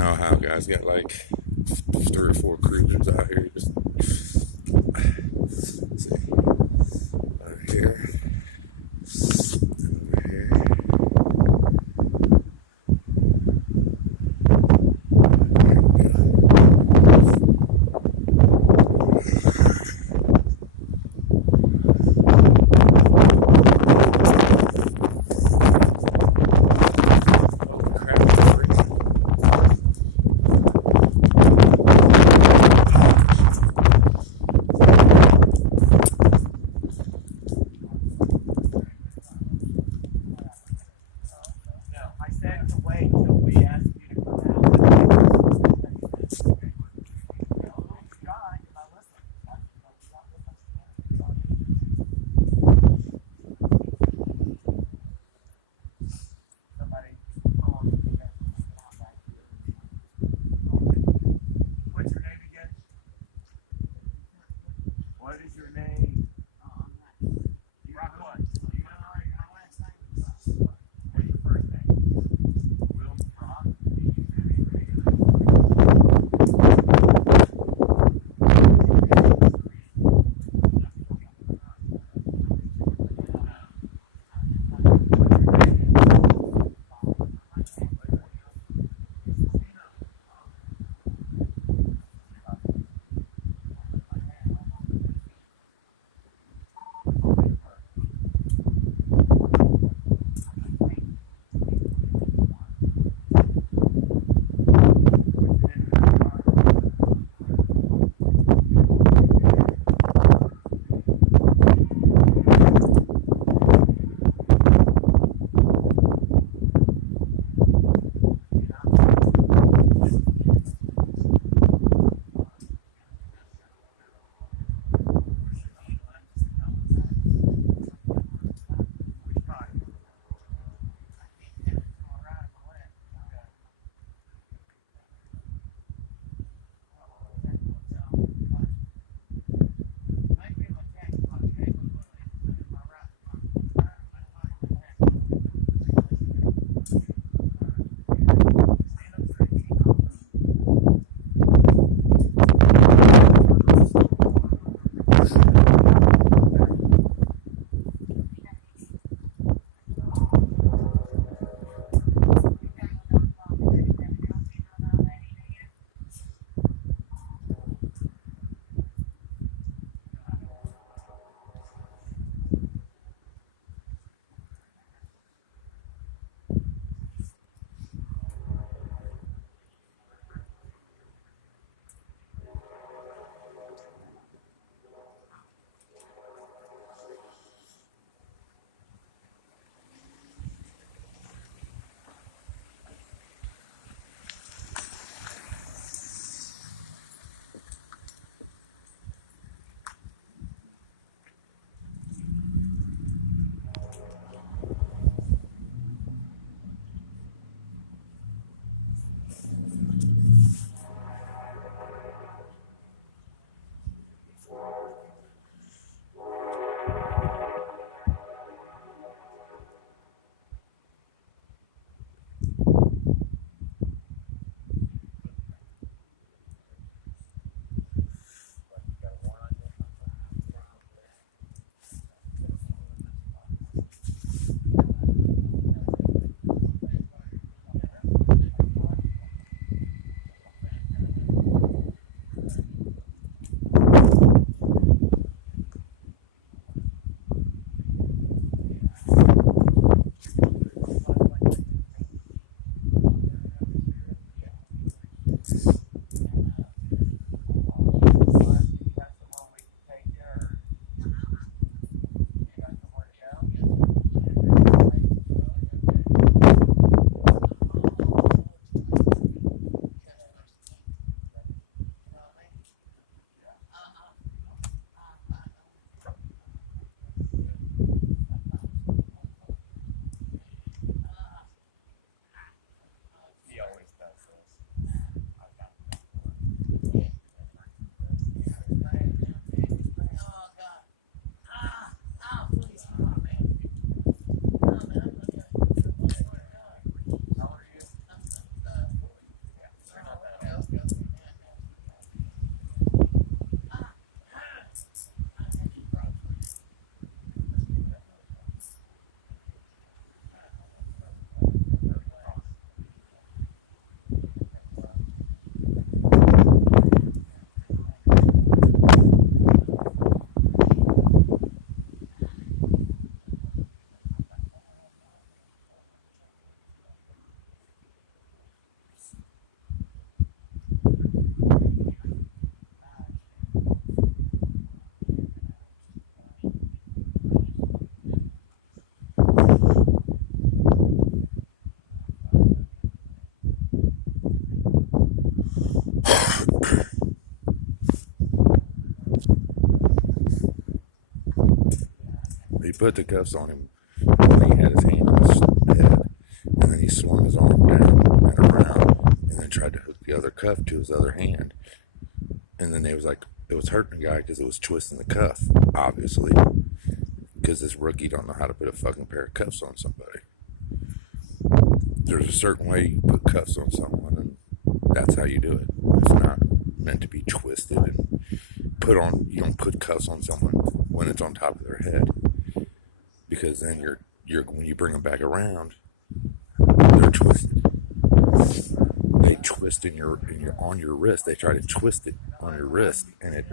know how guys got like three or four cruisers out here. Just see over here, over here. He put the cuffs on him when he had his hand on his head, and then he swung his arm down and around, and then tried to hook the other cuff to his other hand. And then it was hurting the guy because it was twisting the cuff, obviously, because this rookie don't know how to put a fucking pair of cuffs on somebody. There's a certain way you put cuffs on someone, and that's how you do it. It's not meant to be twisted and put on. You don't put cuffs on someone when it's on top of their head, because then you're when you bring them back around, they're twisted. They twist on your wrist. They try to twist it on your wrist, and it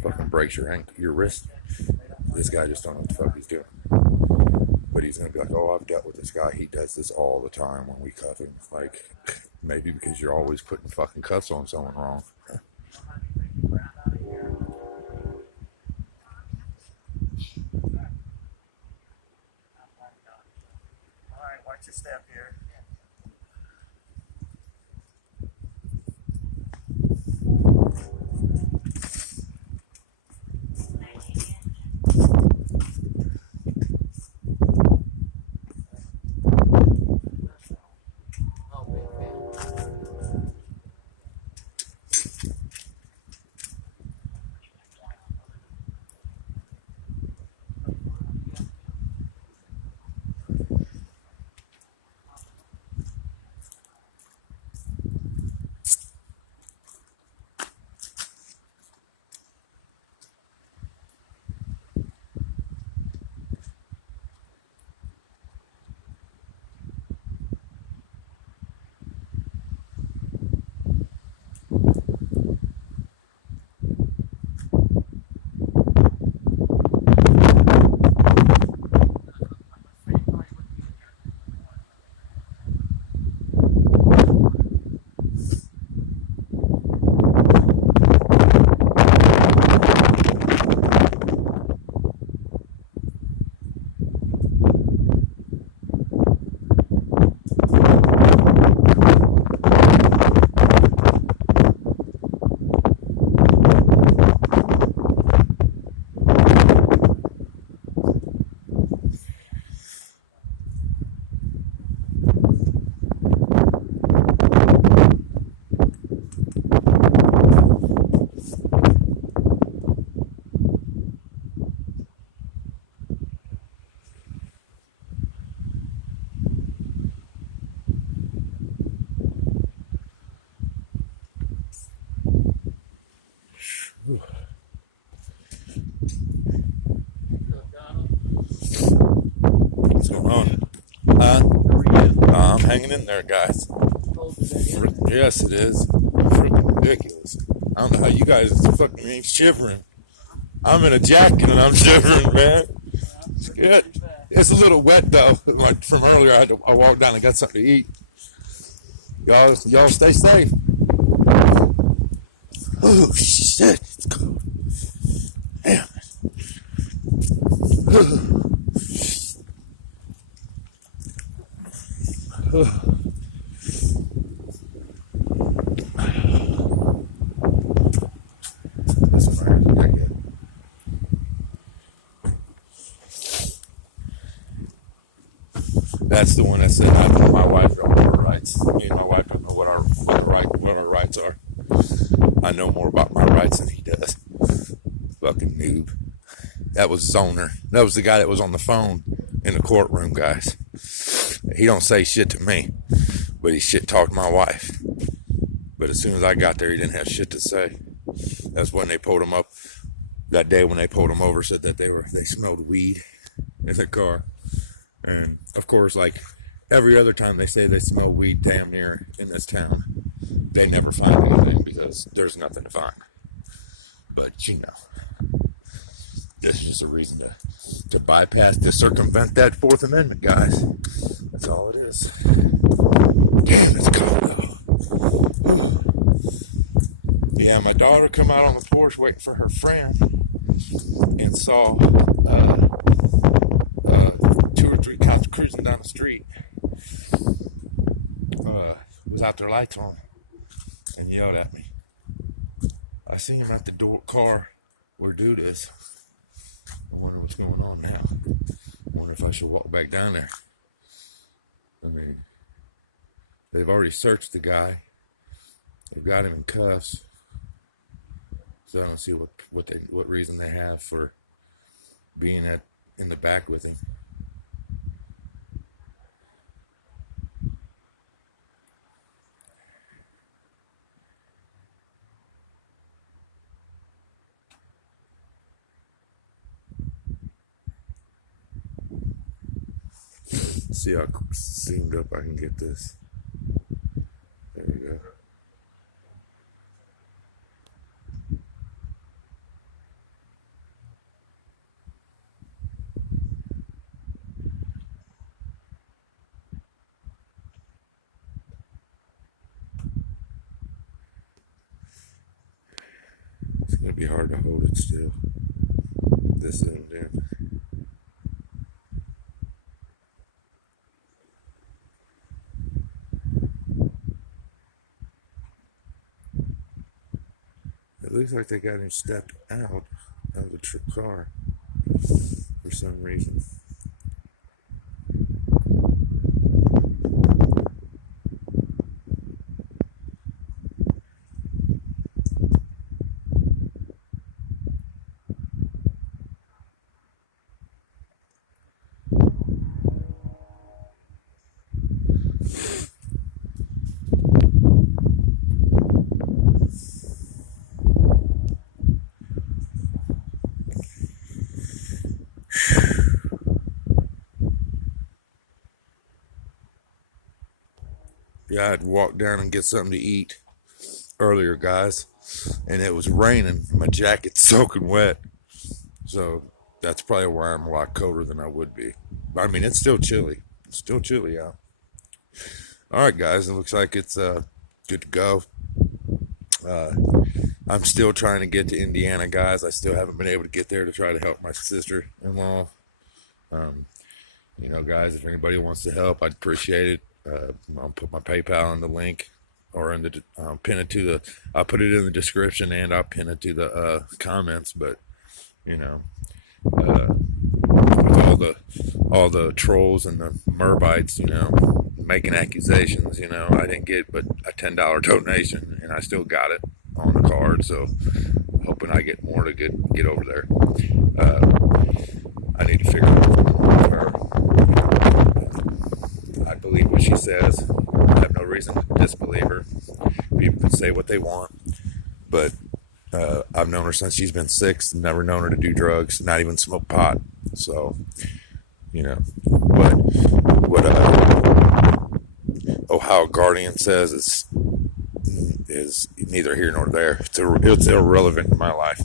fucking breaks your wrist. This guy just don't know what the fuck he's doing. But he's gonna be like, oh, I've dealt with this guy. He does this all the time when we cuff him. Like, maybe because you're always putting fucking cuffs on someone wrong. Alright, watch your step here. What's going on? I'm hanging in there, guys. Yes, it is. Freaking ridiculous. I don't know how you guys fucking ain't shivering. I'm in a jacket and I'm shivering, man. It's good. It's a little wet though. Like from earlier, I walked down and got something to eat. Y'all stay safe. Oh shit, it's cold. Damn it. That's the one that said, I know my wife don't know her rights. Me and my wife don't know what our rights are. I know more about my rights than he does. Fucking noob. That was Zoner. That was the guy that was on the phone in the courtroom, guys. He don't say shit to me, but he shit talked my wife. But as soon as I got there, he didn't have shit to say. That's when they pulled him up. That day when they pulled him over, said that they smelled weed in the car. And of course, like every other time they say they smell weed damn near in this town, they never find anything because there's nothing to find. But you know, this is just a reason to bypass, to circumvent that Fourth Amendment, guys. That's all it is. Damn, it's cold though. Yeah, my daughter come out on the porch waiting for her friend and saw two or three cops cruising down the street. Without their lights on, and yelled at me. I seen him at the car where dude is. wonder what's going on now. I wonder if I should walk back down there. I mean, they've already searched the guy. They've got him in cuffs. So I don't see what reason they have for being in the back with him. See how seamed up I can get this. There we go. It's going to be hard to hold it still. This zoomed in. It looks like they got him stepped out of the car for some reason. Yeah, I had walked down and get something to eat earlier, guys, and it was raining. My jacket's soaking wet, so that's probably why I'm a lot colder than I would be. I mean, it's still chilly. It's still chilly out. All right, guys, it looks like it's good to go. I'm still trying to get to Indiana, guys. I still haven't been able to get there to try to help my sister-in-law. Guys, if anybody wants to help, I'd appreciate it. I'll put my PayPal in the link, or in the pin it to the. I'll put it in the description, and I'll pin it to the comments. But with all the trolls and the Murbites, making accusations, I didn't get but a $10 donation, and I still got it on the card. So hoping I get more to get over there. I need to figure out her. I believe what she says. I have no reason to disbelieve her. People can say what they want, but I've known her since she's been 6. Never known her to do drugs, not even smoke pot. So, what Ohio Guardian says is neither here nor there. It's irrelevant in my life.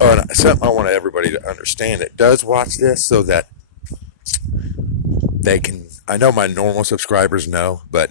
And something I want everybody to understand that does watch this, so that they can. I know my normal subscribers know, but